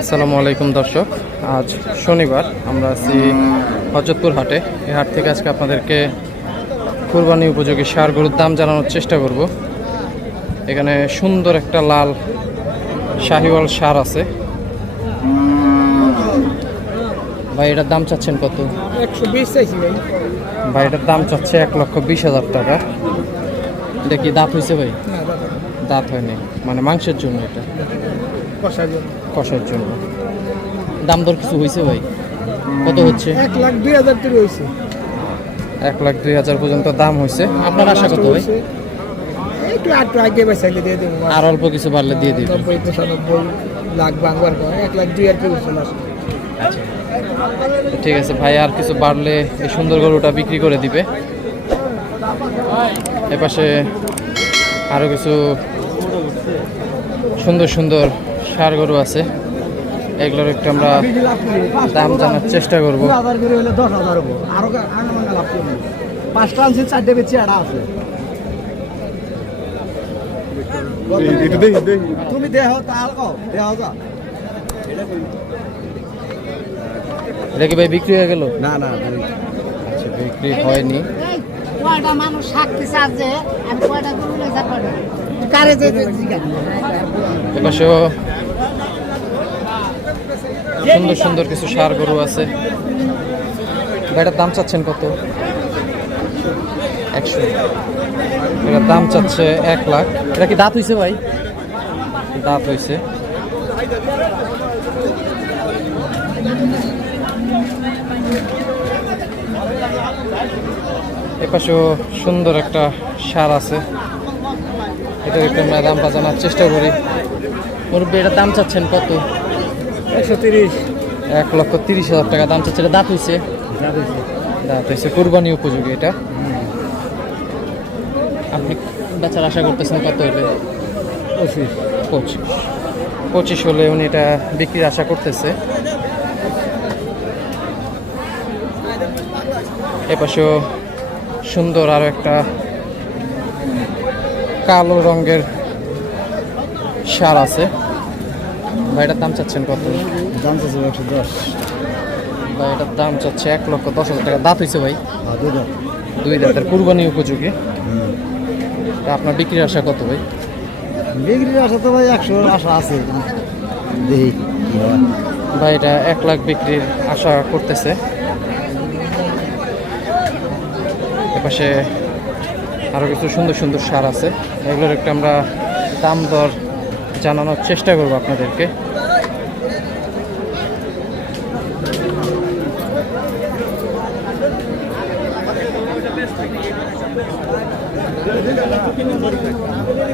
আসসালামু আলাইকুম দর্শক। আজ শনিবার আমরা আছি হজরতপুর হাটে। এই হাট থেকে আজকে আপনাদেরকে কুরবানি উপযোগী সার গরুর দাম জানানোর চেষ্টা করব। এখানে সুন্দর একটা লাল শাহিওয়াল সার আছে। ভাই এটার দাম চাচ্ছেন কত? একশো বিশ ভাই। ভাই এটার দাম চাচ্ছে এক লক্ষ বিশ হাজার টাকা। এটা কি দাঁত হয়েছে ভাই? দাঁত হয়নি। মানে মাংসের জন্য এটা। কষার জন্য। কষার জন্য। দাম দর কিছু হয়েছে ভাই? কত হচ্ছে? এক লাখ দুই হাজার টাকা হয়েছে। এক লাখ দুই হাজার পর্যন্ত দাম হয়েছে। আপনার আশা কত ভাই? একটু আটটু আগে বেসাইলে দিয়ে দেবো। আর অল্প কিছু বাড়লে দিয়ে দিবেন নব্বই পঁচানব্বই লাখ বাংবার এক লাখ দুই হাজার আসে। ঠিক আছে ভাই আর কিছু বাড়লে এই সুন্দর গরুটা বিক্রি করে দিবে। এপাশে আরও কিছু সুন্দর সুন্দর সার গরু আছে। এগুলোর একটু আমরা দাম জানার চেষ্টা করব। হাজার করে হলে দশ হাজার হব। আরও লাভ করব। পাঁচটা আনছি চারটে বেচি আড়া আছে। তুমি দেহ তাহলে কও দেহ যা। এটা কি ভাই বিক্রি হয়ে গেল? না না আচ্ছা বিক্রি হয়নি। কয়টা মানুষ থাকতে চাচ্ছে আমি কয়টা গরু কয়টা কারে যে যে জিজ্ঞাসা এপাশেও সুন্দর সুন্দর কিছু সার গরু আছে। এটার দাম চাচ্ছেন কত? একশো। এটার দাম চাচ্ছে এক লাখ। এটা কি দাঁত হইছে ভাই? দাঁত হইছে। এপাশেও সুন্দর একটা সার আছে। এটা একটু আমরা দামটা জানার চেষ্টা করি। মুরব্বী এটার দাম চাচ্ছেন কত? এক লক্ষ তিরিশ হাজার টাকা দাম চাচ্ছে দাঁত হইছে? দাঁত হইছে। কোরবানি উপযোগী এটা। আপনি বেচার আশা করতেছেন কত হলে পঁচিশ। পঁচিশ। পঁচিশ হলে উনি এটা বিক্রির আশা করতেছে। এপাশেও সুন্দর আরও একটা কালো রঙের সার আছে। ভাইটার দাম চাচ্ছেন কত? দাম চাচ্ছে একশো দশ। ভাই এটার দাম চাচ্ছে এক লক্ষ দশ হাজার টাকা। দাঁত হয়েছে ভাই? দুধ দুই দাঁতের কুরবানি উপযোগী। তা আপনার বিক্রির আশা কত ভাই? বিক্রির আশা তো ভাই একশো আশা আছে। হয়। ভাই এটা এক লাখ বিক্রির আশা করতেছে। এপাশে আরও কিছু সুন্দর সুন্দর সার আছে। এগুলোর একটা আমরা দাম দর জানানোর চেষ্টা করব আপনাদেরকে।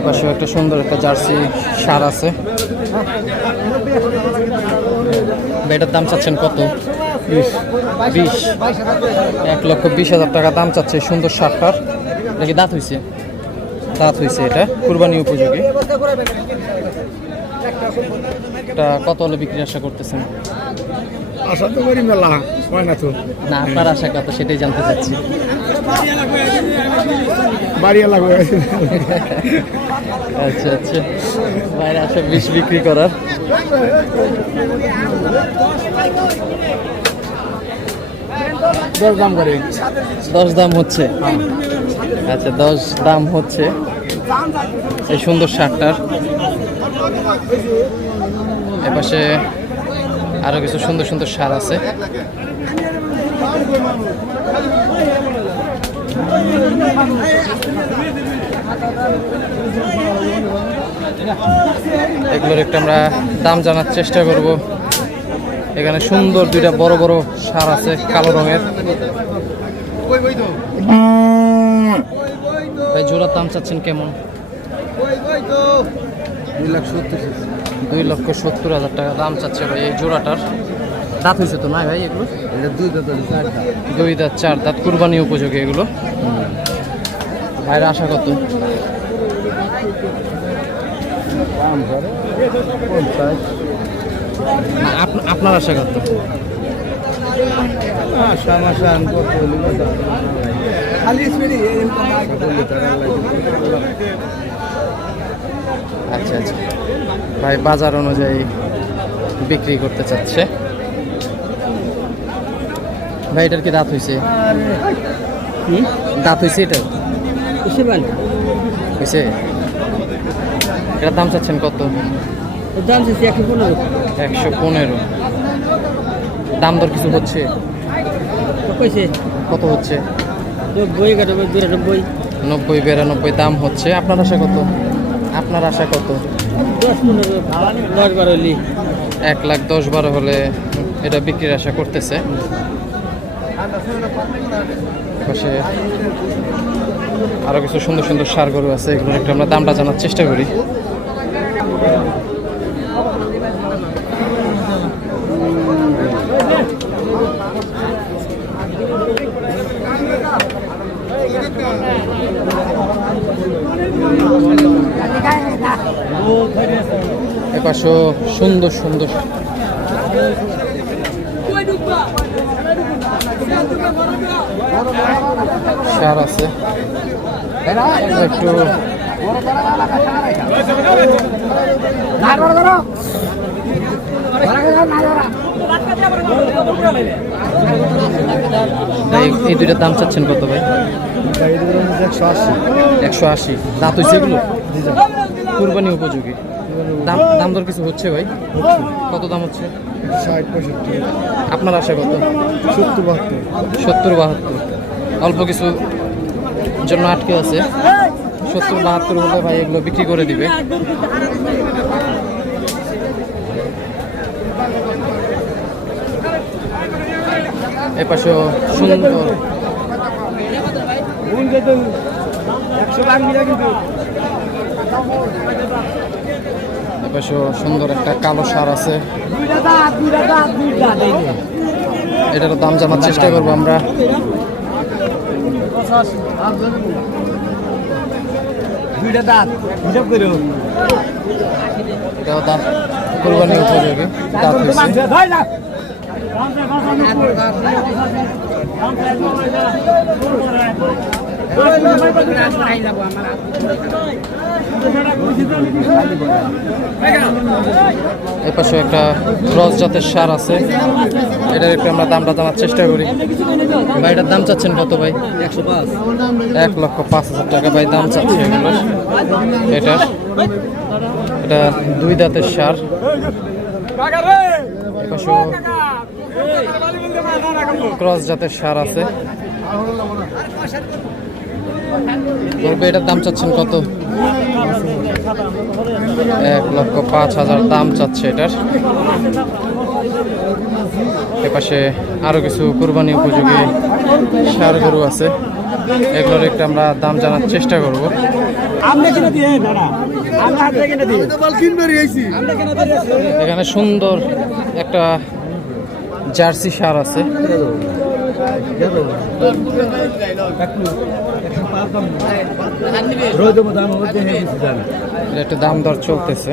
এপাশেও একটা সুন্দর একটা জার্সি সার আছে। বেটার দাম চাচ্ছেন কত? বিশ। এক লক্ষ বিশ হাজার টাকা দাম চাচ্ছে সুন্দর শার্টটার এটা কি দাঁত হয়েছে দাঁত হয়েছে এটা কুরবানি উপযোগী। এটা কত হলে বিক্রি আশা করতেছেন? আশা তো করি মেলা হয় না তো। না আপনার আশা কত সেটাই জানতে চাচ্ছি। বাড়ি লাগবে আচ্ছা আচ্ছা। বাইরে আসা বিষ বিক্রি করার। দশ দাম করে। দশ দাম হচ্ছে। আচ্ছা দশ দাম হচ্ছে। এই সুন্দর শার্টটার। এপাশে আরও কিছু সুন্দর সুন্দর সার আছে। এগুলোর একটু আমরা দাম জানার চেষ্টা করব। এখানে সুন্দর দুইটা বড় বড় সার আছে কালো রঙের। ভাই জোড়ার দাম চাচ্ছেন কেমন? দুই লাখ সত্তর দুই লক্ষ সত্তর হাজার টাকা দাম চাচ্ছে ভাই এই জোড়াটার। দাঁত হয়েছে তো নয় ভাই এগুলো? দুই দাঁত চার দাঁত। দুই দাঁত চার দাঁত কুরবানি উপযোগী এগুলো। ভাইয়ের আশা কত? আপনার আশা কত? আশা মাসা খালি স্পিডি আচ্ছা আচ্ছা ভাই বাজার অনুযায়ী বিক্রি করতে চাচ্ছে। ভাই এটার কি দাঁত হয়েছে দাঁত হয়েছে এটা হয়েছে এটার দাম চাচ্ছেন কত? দাম চাইছি একশো পনেরো। একশো পনেরো। দাম দর কিছু হচ্ছে? কত হচ্ছে? নব্বই একানব্বই দুরানব্বই নব্বই বিরানব্বই দাম হচ্ছে। আপনার আশা কত? আপনার আশা কত? এক লাখ দশ বারো হলে এটা বিক্রির আশা করতেছে। আরও কিছু সুন্দর সুন্দর সার গরু আছে, এগুলোর একটু আমরা দামটা জানার চেষ্টা করি। এপাশেও সুন্দর সুন্দর। সার আছে। একটু এই দুইটার দাম চাচ্ছেন কত ভাই? একশো আশি। একশো আশি। দাঁত হয়েছে এগুলো? কুরবানি উপযোগী। দাম দাম দর কিছু হচ্ছে ভাই? কত দাম হচ্ছে? ষাট পঁয়ষট্টি। আপনার আশা কত? সত্তর বাহাত্তর। সত্তর বাহাত্তর। অল্প কিছু জন্য আটকে আছে। সত্তর বাহাত্তর হলে ভাই এগুলো বিক্রি করে দিবে। এ পাশেও সুন্দর। একশো লাখ মিলে কিন্তু। পাশেও সুন্দর একটা কালো সার আছে। এটারও দাম জানার চেষ্টা করব আমরা। উপযোগী। দাঁত হয়েছে। এ পাশে একটা ক্রস জাতের সার আছে। এটার একটু আমরা দামটা জানার চেষ্টা করি। ভাই এটার দাম চাচ্ছেন কত ভাই? একশো পাঁচ এক লক্ষ পাঁচ হাজার টাকা। ভাই দাম চাচ্ছে এগুলোর এটার। এটা দুই দাঁতের সার। ক্রস জাতের সার আছে। বলবে এটার দাম চাচ্ছেন কত? এক লক্ষ পাঁচ হাজার দাম চাচ্ছে এটার। এপাশে আরও কিছু কুরবানি উপযোগী সার গরু আছে। এগুলোর একটু আমরা দাম জানার চেষ্টা করব। আমরা কিনে দিয়ে দাঁড়া। আমরা হাতে কিনে দিই কিনবে রয়েছি আমরা কিনে দিয়ে এখানে সুন্দর একটা জার্সি সার আছে। একটু দাম দর চলতেছে।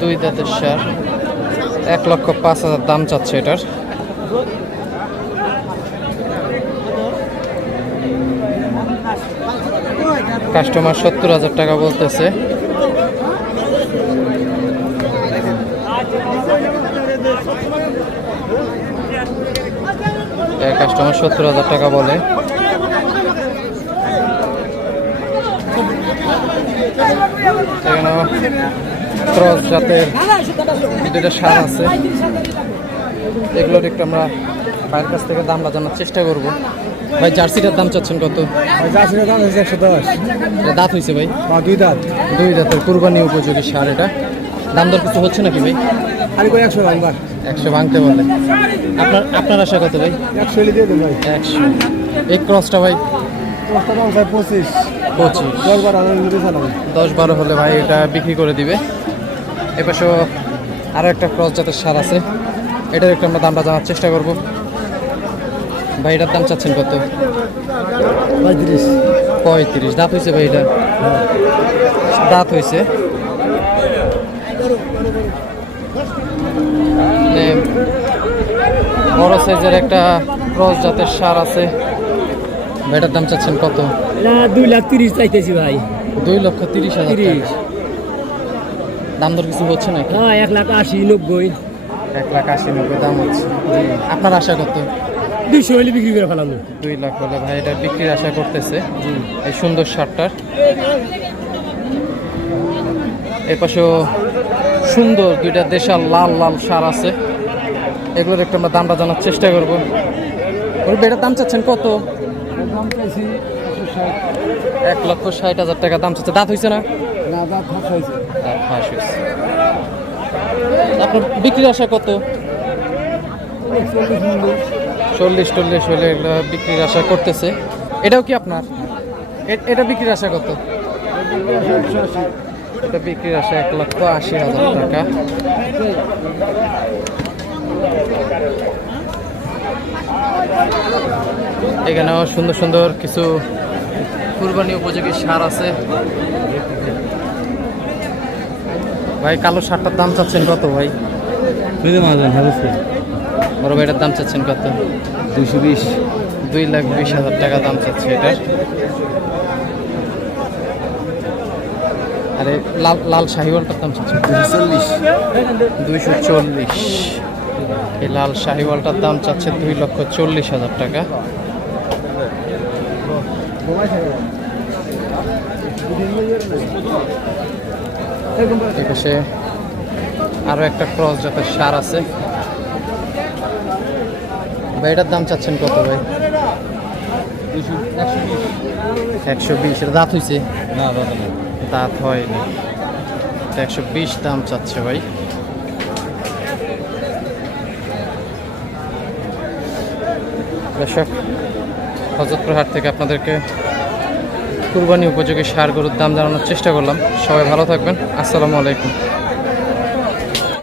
দুই দাঁতের সার। এক লক্ষ পাঁচ হাজার দাম চাচ্ছে এটার। কাস্টমার সত্তর হাজার টাকা বলতেছে। কাস্টমার সত্তর হাজার টাকা বলে। ক্রস জাতের দুটা সার আছে। এগুলোর একটু আমরা ভাইয়ের কাছ থেকে দামটা জানার চেষ্টা করব। ভাই জার্সিটার দাম চাচ্ছেন কত? জার্সির দাম হচ্ছে একশো দশ। দাঁত হয়েছে ভাই? বা দুই দাঁত। দুই দাঁতের কুরবানি উপযোগী সার এটা। দাম দর কিছু হচ্ছে নাকি ভাই? আমি কই একশো ভাঙবার একশো ভাঙতে বলে। আপনার আপনার আশা কত ভাই? একশো হলে দিয়ে দেন ভাই। একশো। এই ক্রসটা ভাই? দশটা দাম ভাই পঁচিশ। পঁচিশ। দশ বার চালাবো। দশ বারো হলে ভাই এটা বিক্রি করে দিবে। এপাশেও আরও একটা ক্রস জাতের সার আছে। এটার একটু আমরা দামটা জানার চেষ্টা করব। ভাই এটার দাম চাচ্ছেন কত? পঁয়ত্রিশ। পঁয়ত্রিশ। দাঁত হয়েছে ভাই এটা? দাঁত হয়েছে বড় সাইজের একটা ক্রস জাতের সার আছে। ভাইটার দাম চাচ্ছেন কত? দুই লাখ তিরিশ চাইতেছি ভাই। দুই লক্ষ তিরিশ হাজার দাম দর কিছু হচ্ছে না হ্যাঁ এক লাখ আশি নব্বই। এক লাখ আশি নব্বই দাম হচ্ছে। আপনার আশা কত? দুইশো হলে বিক্রি করে ফেলাম। দুই লাখ হলে ভাই এটা বিক্রির আশা করতেছে। এই সুন্দর শার্টটার এ পাশেও সুন্দর দুইটা দেশাল লাল লাল সার আছে। এগুলোর একটু আমরা দামটা জানার চেষ্টা করব। বেটার দাম চাচ্ছেন কত? এক লক্ষ ষাট হাজার টাকা দাম চাচ্ছে। দাঁত হয়েছে না? আপনার বিক্রির আশা কত? চল্লিশ চল্লিশ হলে এগুলো বিক্রির আশা করতেছে। এটাও কি আপনার? এটা বিক্রির আশা কত? এটা বিক্রির আশা এক লক্ষ আশি হাজার টাকা। এখানেও সুন্দর সুন্দর কিছু কুরবানি উপযোগী সার আছে। ভাই কালো সারটার দাম চাচ্ছেন কত ভাই? বড় ভাইটার দাম চাচ্ছেন কত? দুইশো বিশ। দুই লাখ বিশ হাজার টাকা দাম চাচ্ছে এটার আরে লাল লাল শাহিওয়ালটার দাম চাচ্ছে। চল্লিশ। দুইশো চল্লিশ। এই লাল শাহিওয়ালটার দাম চাচ্ছে দুই লক্ষ চল্লিশ হাজার টাকা। এপাশে আরও একটা ক্রস জাতের সার আছে। ভাই এটার দাম চাচ্ছেন কত ভাই? একশো বিশ। এটা দাঁত হয়েছে না দাঁত হয়নি। একশো বিশ দাম চাচ্ছে ভাই। দর্শক, হজরতপুর হাট থেকে আপনাদেরকে কুরবানি উপযোগী সার গরুর দাম জানানোর চেষ্টা করলাম। সবাই ভালো থাকবেন। আসসালামু আলাইকুম।